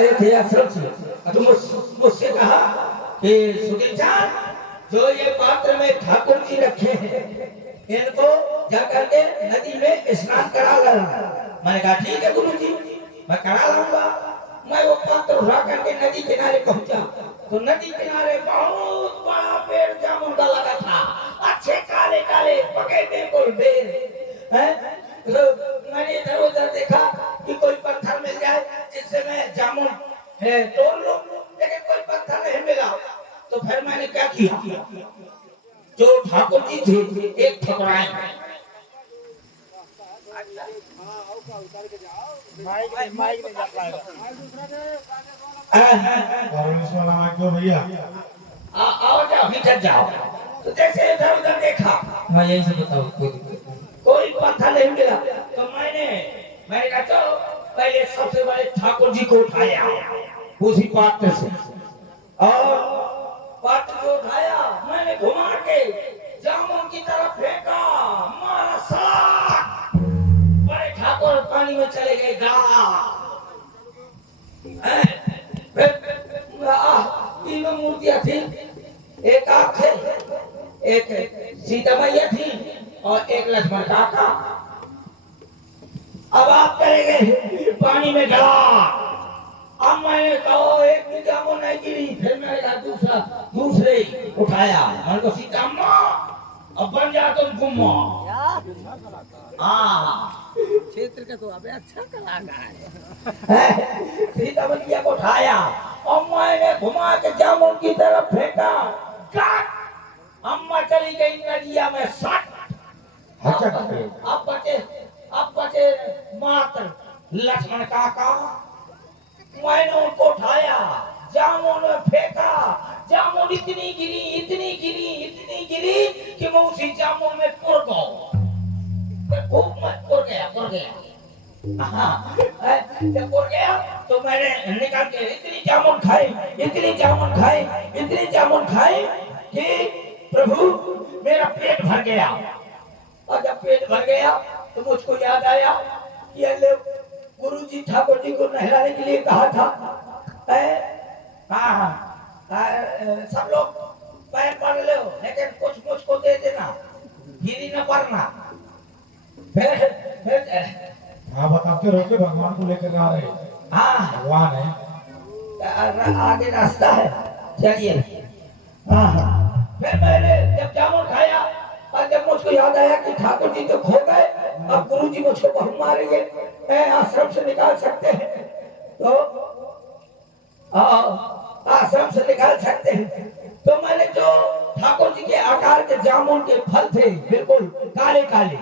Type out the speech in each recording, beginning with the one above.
रहे थे आश्रम से, तो मुझसे कहा कि सुधीर जो ये पात्र में ठाकुर जी रखे हैं इनको जाकर के नदी में स्नान करा लाना। मैंने कहा ठीक है गुरु जी, मैं करा लाऊंगा। मैं वो पात्र उठा करके नदी किनारे पहुंचा तो नदी किनारे बहुत बड़ा पेड़ जामुन का लगा था, अच्छे काले काले पके बिल्कुल बेर हैं। तो मैंने इधर उधर देखा कि कोई पत्थर मिल जाए जिससे मैं जामुन तोड़ लूं, लेकिन कोई पत्थर नहीं मिला। तो फिर मैंने क्या किया, जो ठाकुर जी थे एक ठकुराए भैया आओ जाओ भीतर जाओ। तो जैसे इधर उधर देखा, मैं यही से बताऊं कोई पत्थर नहीं मिला। तो मैंने कहा चलो पहले सबसे बड़े ठाकुर जी को उठाया उसी पात्र से, और पात्र को उठाया मैंने घुमा के जामुन की तरफ फेंका, मारा सलाख, बड़े ठाकुर पानी में चले गए। तीनों मूर्तियां थी, एक आप थे, एक सीता मैया थी और एक लक्ष्मण काका। अब आप चले गए पानी में गला। अब मैंने कहा एक भी जामुन नहीं गिरी। फिर मैंने कहा दूसरे उठाया, मैंने कहा सीता अम्मा अब बन जा तुम गुम्मा। क्षेत्र का तो अबे अच्छा कलाकार है। सीता मैया को उठाया और मैंने घुमा के जामुन की तरफ फेंका, अम्मा चली गई नदिया में सट। अब बचे मात्र लक्ष्मण काका। मैंने उनको उठाया, जामुन में फेंका, जामुन इतनी गिरी कि मैं उसी जामुन में पुर गया। जब पुर गया तो मैंने निकाल के इतनी जामुन खाई कि प्रभु मेरा पेट भर गया। और जब पेट भर गया तो मुझको याद आया कि अल्ले गुरु जी ठाकुर जी को नहलाने के लिए कहा था। सब लोग पैर पड़ लो लेकिन कुछ मुझको दे देना, गिरी न पड़ना। आप बताते रहो कि भगवान को लेकर आ रहे। हाँ भगवान है आगे रास्ता है, चलिए। फिर मैंने जब जामुन खाया और जब मुझको याद आया कि ठाकुर जी तो खो गए, अब गुरु जी मुझको बहुत मारेंगे, आश्रम से निकाल सकते हैं तो आश्रम से निकाल सकते हैं। तो मैंने जो ठाकुर जी के आकार के जामुन के फल थे बिल्कुल काले काले,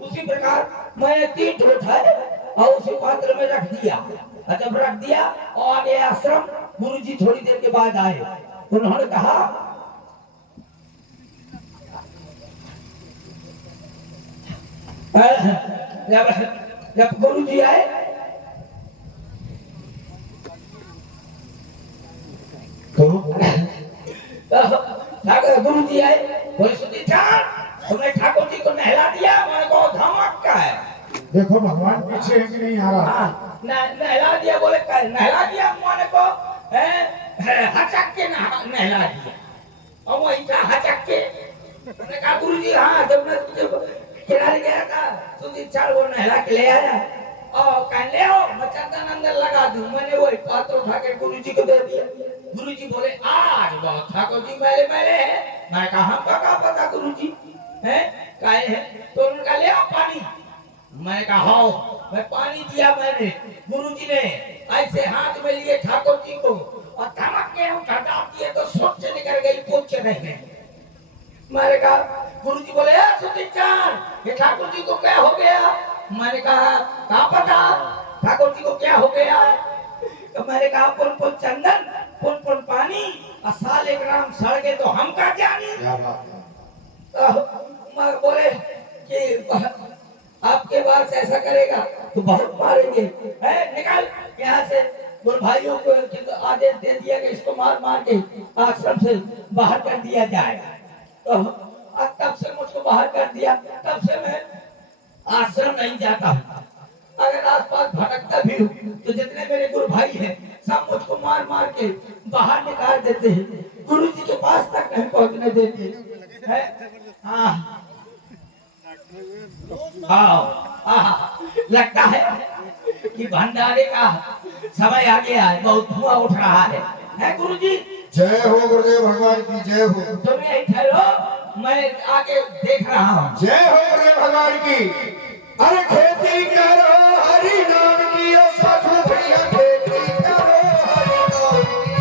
उसी प्रकार मैंने 3 उठाए और उसी पात्र में रख दिया। और जब रख दिया और आगे आश्रम, गुरु जी थोड़ी देर के बाद आए। उन्होंने कहा जब गुरु जी आए तो गुरु जी आए, बोले सुधीर तुमने ठाकुर जी को नहला दिया। मैंने कहा धमक का है, देखो भगवान पीछे है कि नहीं आ रहा। नहला दिया। बोले नहला दिया, मैंने को हचक के नहला दिया। और वही था हचक के। मैंने कहा गुरु जी हाँ, जब मैं तुझे किनारे गया था सुधीर वो नहला के ले आया और कह ले आओ मैं चंदन अंदर लगा दूं। मैंने वही पात्र उठा के गुरु जी को दे दिया। गुरु जी बोले आज बहुत ठाकुर जी मैले है। मैं कहा हमका क्या पता गुरु जी है काहे है। तो उनका ले आओ पानी। मैंने कहा हाँ, मैं पानी दिया। मैंने गुरु जी ने ऐसे हाथ में लिए ठाकुर जी को और धमक के उठा दिए तो सुट से निकल गई, पूछ नहीं। मैंने कहा गुरु जी बोले सुधीर ये ठाकुर जी को क्या हो गया। मैंने कहा पता ठाकुर जी को क्या हो गया। तो मैंने कहा पुन चंदन पुन पानी और 1 ग्राम सड़ गए तो हम का जानी। बोले कि आपके बाद ऐसा करेगा तो बहुत मारेंगे, है निकाल यहाँ से। बोल भाइयों को आदेश दे दिया कि इसको मार मार के आश्रम से बाहर कर दिया जाए। तो तब से मुझको बाहर कर दिया, तब से मैं आश्रम नहीं जाता हूँ। अगर आसपास भटकता भी हूँ तो जितने मेरे गुरु भाई हैं सब मुझको मार मार के बाहर निकाल देते हैं, गुरु जी के पास तक नहीं पहुंचने देते हैं। हाँ हाँ हाँ, लगता है कि भंडारे का समय आ गया है, बहुत धुआं उठ रहा है गुरु जी? जय हो गुरुदेव भगवान की जय हो। तुम यही ठहरो, मैं आके देख रहा हूँ। जय हो गुरुदेव भगवान की। अरे खेती करो हरि नाम की, ओ साधु भैया खेती करो हरि नाम की,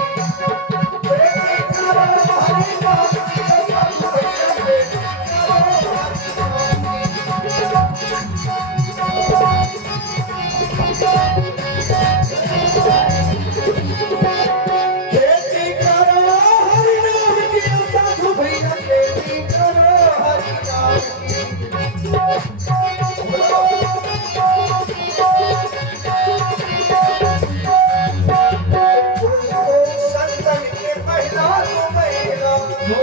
खेती करो हरि नाम की, ओ साधु भैया खेती करो हरि नाम की। खेती करो हरि नाम की, ओ साधु भैया खेती करो हरि नाम की। संतन के महिला तो महिला, महिला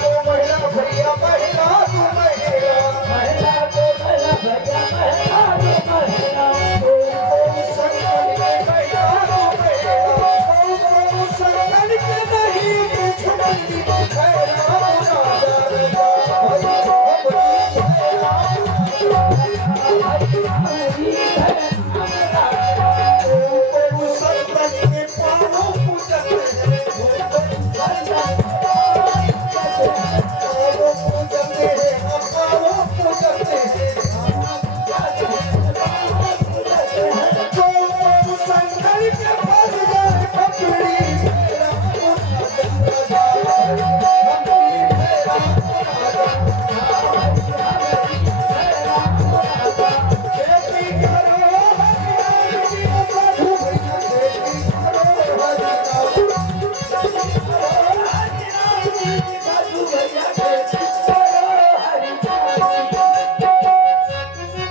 तो महिला भैया, महिला तो महिला, संतन के महिला तो महिला, संतन के नहीं छुपती खैरा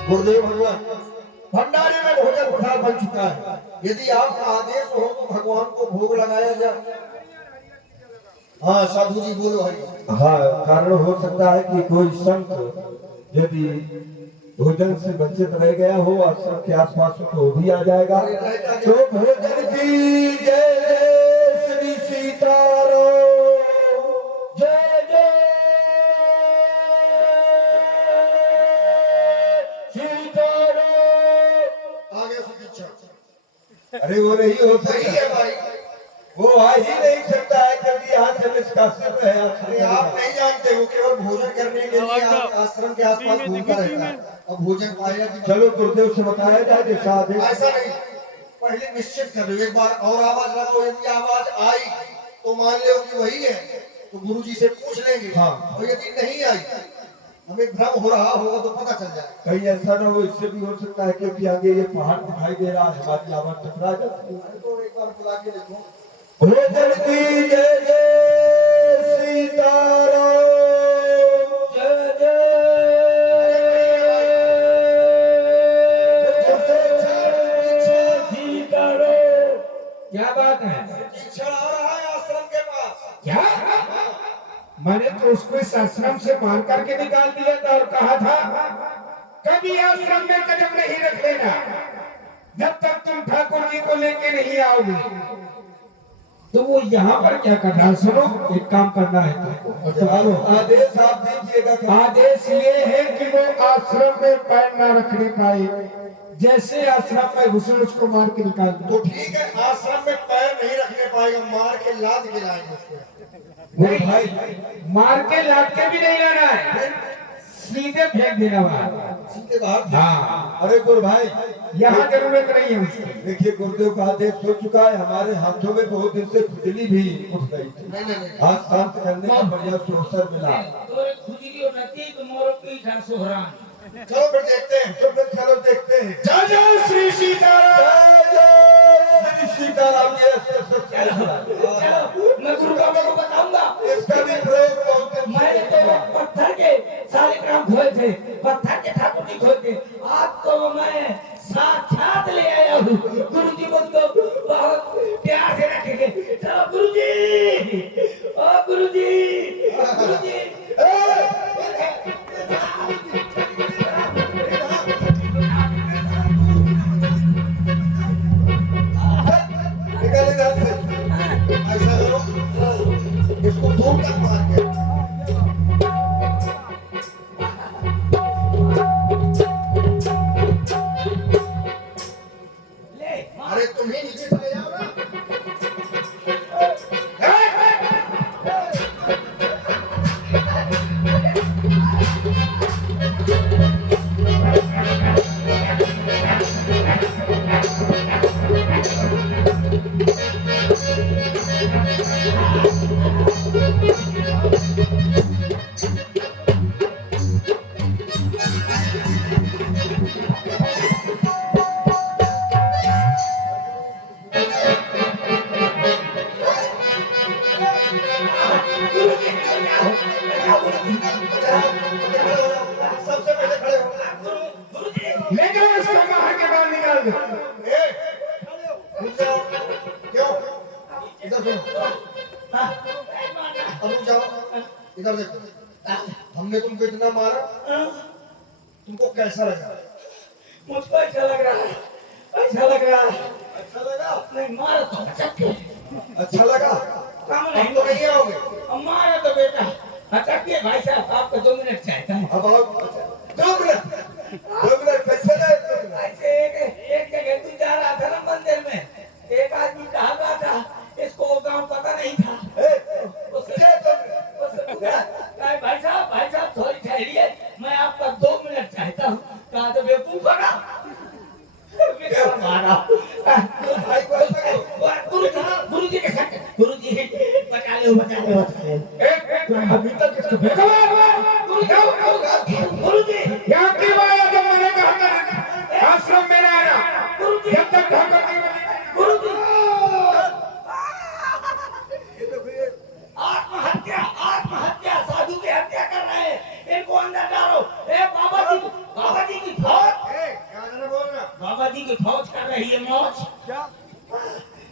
गुरुदेव भगवान भंडारे में भोजन प्रसाद बन चुका है। यदि आपका आदेश हो तो भगवान को भोग लगाया जाए। हाँ साधु जी बोलो हरि। हाँ, कारण हो सकता है कि कोई संत यदि भोजन से वंचित रह गया हो और सबके आसपास तो भी आ जाएगा। तो भोजन की जय जय श्री सीताराम, जय जय सीताराम। आगे से पीछे। अरे वो नहीं हो सही सकता, है भाई। वो आ ही नहीं सकता है क्योंकि यहाँ से निष्कासित है। अरे आप नहीं जानते हो, केवल भोजन करने के लिए आप आश्रम के आसपास घूमता रहता है और भोजन पाएगा कि चलो गुरुदेव से बताया जाए जैसा आदेश। ऐसा नहीं, पहले निश्चित कर लो, एक बार और आवाज लगाओ। यदि आवाज आई तो मान लो कि वही है, तो गुरु जी से पूछ लेंगे। हाँ। और यदि नहीं आई, हमें भ्रम हो रहा होगा तो पता चल जाए। कहीं ऐसा ना हो, इससे भी हो सकता है क्योंकि आगे ये पहाड़ दिखाई दे रहा है, हमारी आवाज टकरा जाती है। तो एक बार बुला के देखो। भोजन की जय जय सीताराम, जय जय सीताराम। क्या बात है? कीचड़ आ रहा है आश्रम के पास। क्या? मैंने तो उसको इस आश्रम से मार करके निकाल दिया था और कहा था कभी आश्रम में कदम नहीं रख लेना जब तक तुम ठाकुर जी को लेके नहीं आओगे। तो वो यहाँ पर क्या कर रहा है? सुनो, एक काम करना है तुमको। चलो आदेश आप दीजिएगा। आदेश ये है कि वो आश्रम में पैर ना रखने पाए, जैसे आश्रम में घुसे उसको मार के निकाल दो। तो ठीक है, आश्रम में पैर नहीं रखने पाएगा, मार के लाद के लाएंगे उसको। नहीं भाई, मार के लाद के भी नहीं लाना है, सीधे फेंक देना बाहर। सीधे बाहर। हाँ, अरे गुरु भाई, यहाँ जरूरत नहीं है उसकी। देखिए गुरुदेव का आदेश हो चुका है। हमारे हाथों में बहुत दिन से खुजली भी उठ गई थी, नहीं नहीं नहीं, आज शांत करने का बढ़िया से अवसर मिला। चलो फिर देखते हैं। तो फिर चलो देखते हैं। जय जय श्री सीताराम। जय जय श्री सीताराम। मैं गुरु बाबा को बताऊंगा। इसका भी प्रयोग बहुत दिन से मैंने तो पत्थर के शालिग्राम खोए थे, पत्थर के ठाकुर जी खोए थे, आज तो मैं साक्षात ले आया हूँ। गुरु जी मुझको बहुत प्यार से रखेंगे। तो गुरु जी, ओ गुरु जी, गुरु जी। ए, रुक जाओ। क्यों? इधर सुनो। हाँ, अब रुक जाओ। इधर देखो। हमने तुमको इतना मारा, तुमको कैसा लगा? मुझको अच्छा लग रहा है, अच्छा लग रहा है। अच्छा लगा? नहीं मारो तो चक्के अच्छा लगा? काम हम नहीं तो नहीं आओगे। अब मारो तो बेटा चक्के भाई साहब आपको 2 मिनट चाहता है। अब आओ। 2 मिनट। 2 मिनट कैसे गए? 2 मिनट। ऐसे एक जगह तू जा रहा था ना मंदिर में, एक आदमी कहा रहा था इसको वो गाँव पता नहीं था। ए, उससे पूछा, भाई साहब थोड़ी ठहरिए, मैं आपका 2 मिनट चाहता हूँ। कहा तो बेवकूफ बना मारा। भाई को ऐसा करो। गुरुजी के साथ गुरुजी बचा ले। अभी तक इसको फेंका गुरुजी यहाँ की बात है, जब मैंने कहा था आश्रम में रहना, जब तक ठाकुर जी गुरुजी आत्महत्या साधु की हत्या कर रहे हैं, इनको अंदर डालो। ए बाबा जी की फौज, ए, क्या गाना बोल रहा? बाबा जी की फौज कर रही है मौज। क्या?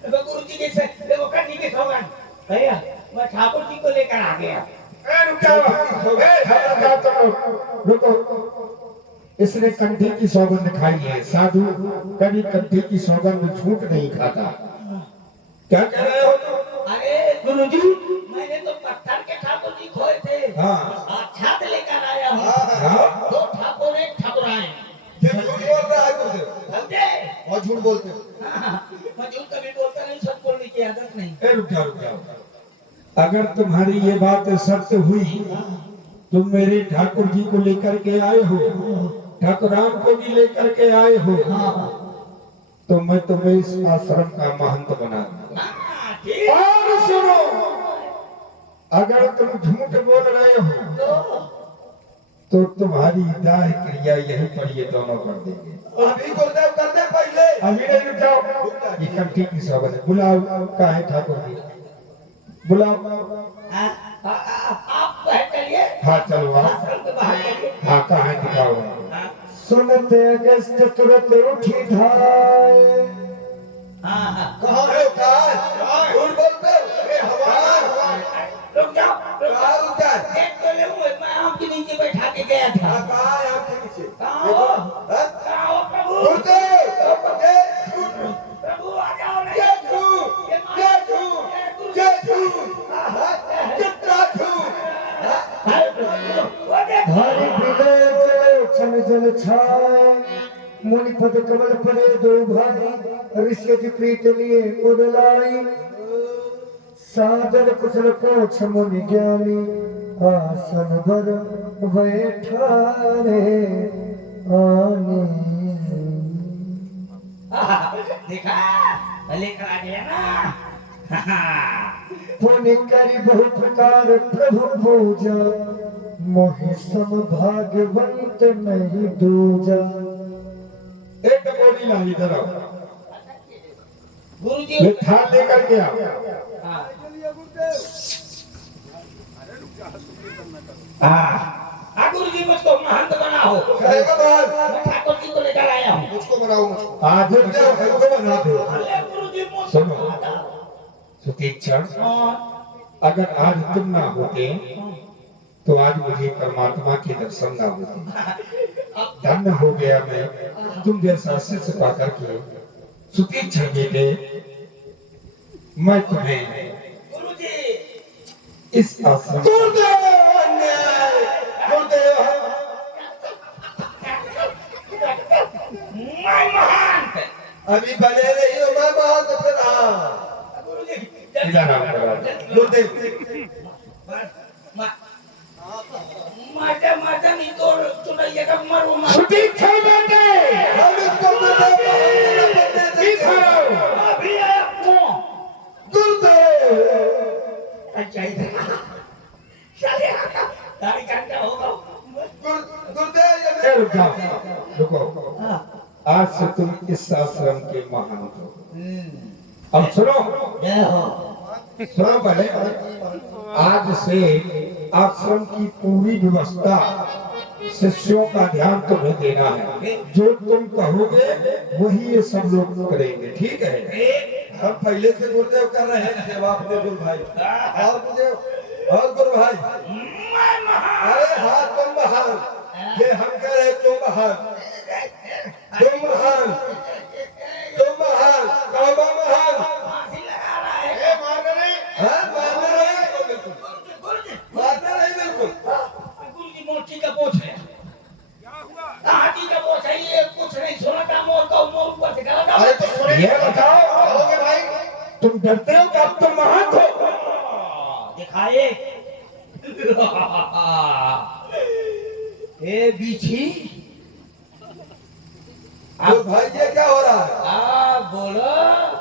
तो गुरुजी के से देखो कटी की सौगंध भैया, मैं ठाकुर जी को लेकर आ गया। रुक जाओ, रुको। इसने कंठी की सौगंध खाई है। साधु कभी कंठी की सौगंध झूठ नहीं खाता। क्या कह रहे हो तुम? अरे गुरुजी मैंने तो पत्थर के ठाकुर जी खोए थे, हाँ। साक्षात लेकर आया हूँ। हाँ? 2 ठाकुर एक ठाकुराइन। ये झूठ बोल रहा है गुरुदेव। समझे? और झूठ बोलते हो। मैं झूठ कभी बोलता नहीं, सच बोलने की आदत नहीं। रुक जाओ। अगर तुम्हारी ये बात सत्य हुई, तुम मेरे ठाकुर जी को लेकर के आए हो, ठाकुरान को भी लेकर के आए हो, तो मैं तुम्हें इस आश्रम का महंत बना दूंगा। हाँ, ठीक। और सुनो, अगर तुम झूठ बोल रहे हो तो तुम्हारी दाह क्रिया यहीं पर ये दोनों कर देंगे। अभी गुरुदेव कर दे पहले। अभी नहीं, रुक जाओ। ये कंठी की सौगंध है। बुलाओ, कहाँ है ठाकुर जी? बुलाओ। आप बाहर चलिए। हाँ चलो, आश्रम के बाहर चलिए। हाँ कहाँ है दिखाओ। सुनते अगस्त तुरंत उठी धाय। हाँ। कहाँ है? झूठ बोलते हो। ए, हवा। रुक जाओ। कहाँ रुक जाए? देख तो ले मैं आम के नीचे बैठा के गया था। कहाँ है आपके नीचे? कहाँ हो? हाँ? कहाँ हो प्रभु? गुरुदेव, ये झूठ। प्रभु आ जाओ नहीं। ये झूठ। ये झूठ। ये झूठ। हाँ? कितना झूठ? वो देख। हरि हृदय छन जल छाय, मुनि पद कमल परे दो भाई, ऋषि की प्रीत लिए उदलाई। सादर कुशल पोछ मुनि ज्ञानी, आसन भर बैठारे आने। देखा लेकर आ गया ना। पुण्य करी बहु प्रकार प्रभु पूजा, मोहि सम भाग्यवंत नहीं दूजा। एक गोली ला इधर आओ। गुरुजी ये थाल लेकर के आओ। गुरुजी मुझको महंत बनाओ। कहेगा बाहर। मैं ठाकुर जी को लेकर आया हूँ। मुझको बनाओ, मुझको। आज हमको बना दो। अरे गुरुजी मुझको सुनो। बना सुतीक्षण, दो। अगर आज तुम ना होते तो आज मुझे परमात्मा के दर्शन ना होते। धन्य हो गया मैं तुम जैसा शिष्य पाकर के। सुतीक्षण बेटे, मैं तुम्हें गुरुजी इस आश्रम गुरुदेव अन्याय। गुरुदेव। मैं महंत। अभी बने रही हो। मैं बहुत अपना। गुरुजी इधर आओ, इधर आओ। गुरुदेव। माता नहीं तो चुनाइए का मरो मर। सुतीक्षण बेटे, हम इसको गुरुदेव इधर आओ। अभी आया कौन? गुरुदेव। अच्छा इधर चले आका दाढ़ी काटना होगा। गुरुदेव। ए, रुक जाओ, रुको। आज से तुम इस आश्रम के महंत हो। अब सुनो, जय हो। सुनो पहले। आज से आश्रम की पूरी व्यवस्था शिष्यों का ध्यान तुम्हें देना है। जो तुम कहोगे वही ये सब लोग करेंगे, ठीक है? हम पहले से गुरुदेव कर रहे हैं सेवा अपने गुरु भाई और गुरुदेव और गुरु भाई। अरे हाँ तुम महान, ये हम कह रहे तुम महान, तुम महान, तुम महान, कौन महान? मारना नहीं, हाँ मारना नहीं, मारना नहीं बिल्कुल। गुरुजी मोची का पोछ है, हाथी का पोछ है, ये कुछ नहीं सुना का मोर का मोर ऊपर से गला। अरे तो सुने, ये बताओ कहोगे भाई तुम डरते हो कि अब तुम महान हो? दिखाए ए बीछी गुरु भाई ये क्या हो रहा है? बोलो।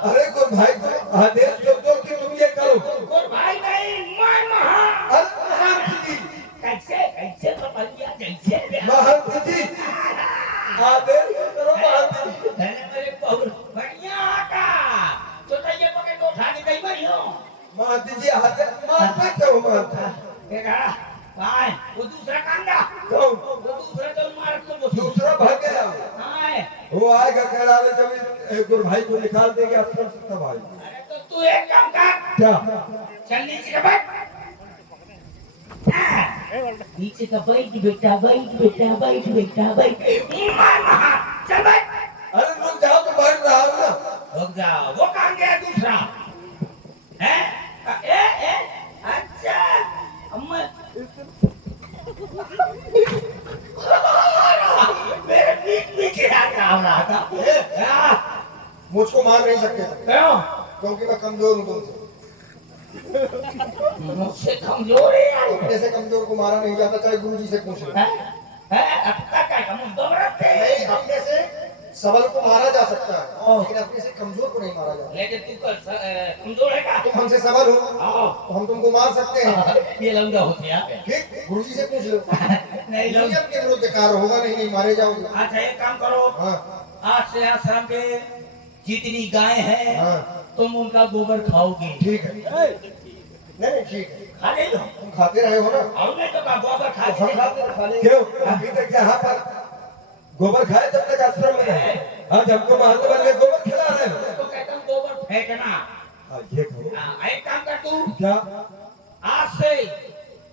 अरे गुरु भाई को आदेश दो कि तुम ये करो। गुरु भाई नहीं, मैं महान। अरे महान जी, कैसे कैसे बलिया जैसे महान जी आदेश करो महान जी। मेरे बहुत बढ़िया का तो ये पकड़ को उठा के कहीं मरी हो। महान जी आदेश मारता क्यों मारता? देखा भाई वो दूसरा कांदा, कौन? वो दूसरा तो मार को दूसरा भाग गया, हां वो आएगा कह रहा है जब गुरु भाई को निकाल देंगे आश्रम से तब आएगा। अरे तो तू एक काम कर, क्या? चल नीचे का बैठ, नीचे का बैठ बेटा, बैठ बेटा, बैठ बेटा, बैठ। चल बैठ। अरे रुक जाओ तो बैठ रहा हूं ना। रुक जाओ, वो काम गया दूसरा है। ए अच्छा अम्मा मेरे पीठ में क्या काम रहा था? मुझको मार नहीं सकते क्यों? क्योंकि मैं कमजोर हूँ तुमसे। मुझसे कमजोर है यार। अपने से कमजोर को मारा नहीं जाता, चाहे गुरु जी से पूछ लो। नहीं, अपने से सबल को मारा जा सकता है लेकिन अपने से कमजोर को नहीं मारा जाता। लेकिन तू कमजोर है का? तुम हमसे सबल हो तो हम तुमको मार सकते हैं। ये लौंडा होते हैं। ठीक, गुरु जी से पूछ लो। नहीं लौंडा। नियम के विरुद्ध कार्य होगा, नहीं मारे जाओगे। अच्छा एक काम करो, हाँ आज से आश्रम के जितनी गाय हैं हाँ तुम उनका गोबर खाओगी। ठीक है, नहीं ठीक है, खा ले लो। तुम खाते रहे हो ना, और नहीं तो का गोबर खा तो हम ले। खाते खा लेंगे। क्यों अभी तक यहाँ पर गोबर खाए जब तक आश्रम में रहे, आज हमको महल बन के गोबर खिला रहे हो? तो कहता हूँ गोबर फेंकना। हाँ, ये करो। एक काम कर तू, क्या? आज से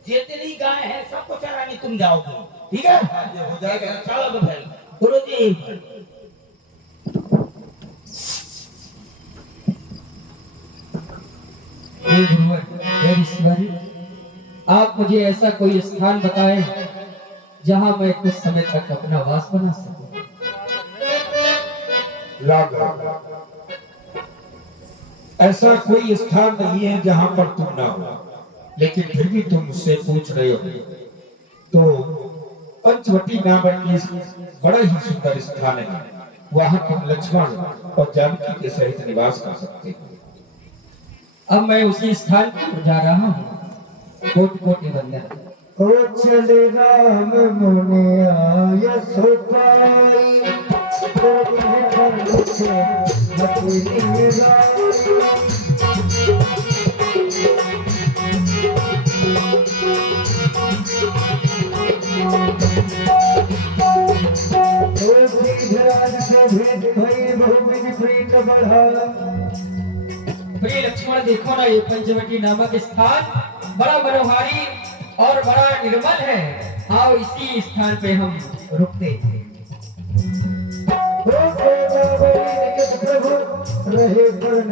जितनी गाय है सबको चराने तुम जाओगे, ठीक है? ये हो जाएगा। चलो तो भाई गुरु जी। आप मुझे ऐसा कोई स्थान बताएं जहां मैं कुछ समय तक अपना वास बना सकूं। ऐसा कोई स्थान नहीं है जहां पर तुम ना हो, लेकिन फिर भी तुम मुझसे पूछ रहे हो तो पंचवटी नामक बड़ा ही सुंदर स्थान है, वहां तुम लक्ष्मण और जानकी के सहित निवास कर सकते हो। अब मैं उसी स्थान पर जा रहा हूँ। कोटि कोटि वंदन। ओ चले राम मुनि आय सो पाई, तो कह से मति प्रिय लक्ष्मण देखो ना, ये पंचवटी नामक स्थान बड़ा मनोहारी और बड़ा निर्मल है। आओ इसी स्थान पे हम रुकते हैं। प्रभु रहे पर